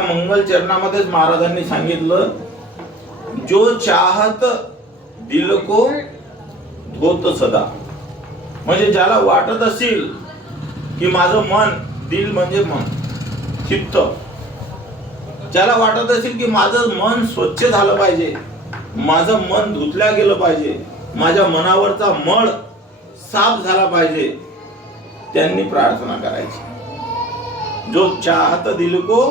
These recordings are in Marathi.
या मंगल चरणामध्येच महाराजांनी सांगितलं, जो चाहत दिल को धोत सदा. म्हणजे ज्याला वाटत असेल की माझं मन, दिल म्हणजे मन, चित्त, ज्याला वाटत असेल की माझं मन स्वच्छ झालं पाहिजे, माझं मन धुतल्या गेलं पाहिजे, माझ्या मनावरचा मळ साफ झाला पाहिजे, त्यांनी प्रार्थना करायची. जो चाहत दिल को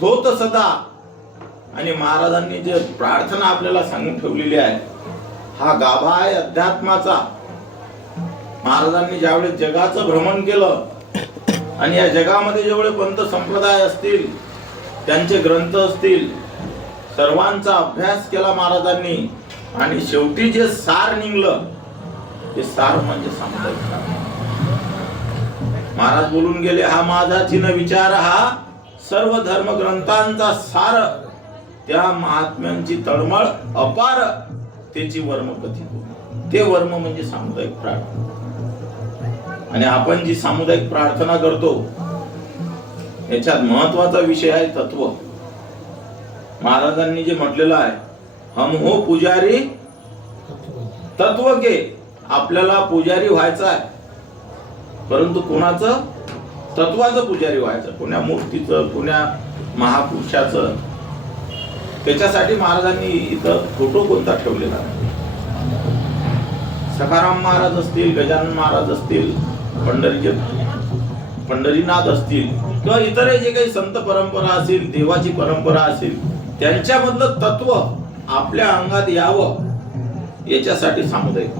धोत सदा. आणि महाराजांनी जे प्रार्थना आपल्याला सांगून ठेवलेली आहे, हा गाभा आहे अध्यात्माचा. महाराजांनी ज्यावेळेस जगाचं भ्रमण केलं आणि या जगामध्ये जेवढे पंथ संप्रदाय असतील, त्यांचे ग्रंथ असतील, सर्वांचा अभ्यास केला महाराजांनी, आणि शेवटी जे सार निघलं ते सार म्हणजे सामुदायिक. महाराज बोलून गेले, हा माझा चिन्ह विचार, हा सर्व धर्म ग्रंथांचा सार, त्या महात्म्यांची तळमळ अपार, त्याची वर्म कथित. ते वर्म म्हणजे सामुदायिक प्रार्थना. आणि आपण जी सामुदायिक प्रार्थना करतो याच्यात महत्वाचा विषय आहे तत्व. महाराजांनी जे म्हटलेलं आहे, हम हो पुजारी तत्व के. आपल्याला पुजारी व्हायचं आहे, परंतु कोणाचं? तत्वाचं पुजारी व्हायचं. कोण्या मूर्तीचं, कोण्या महापुरुषाचं. त्याच्यासाठी महाराजांनी इथं फोटो कोणता ठेवलेला नाही. सखाराम महाराज असतील, गजानन महाराज असतील, पंढरीनाथ असतील, किंवा इतर जे काही संत परंपरा असेल, देवाची परंपरा असेल, त्यांच्यामधलं तत्व आपल्या अंगात यावं याच्यासाठी सामुदायिक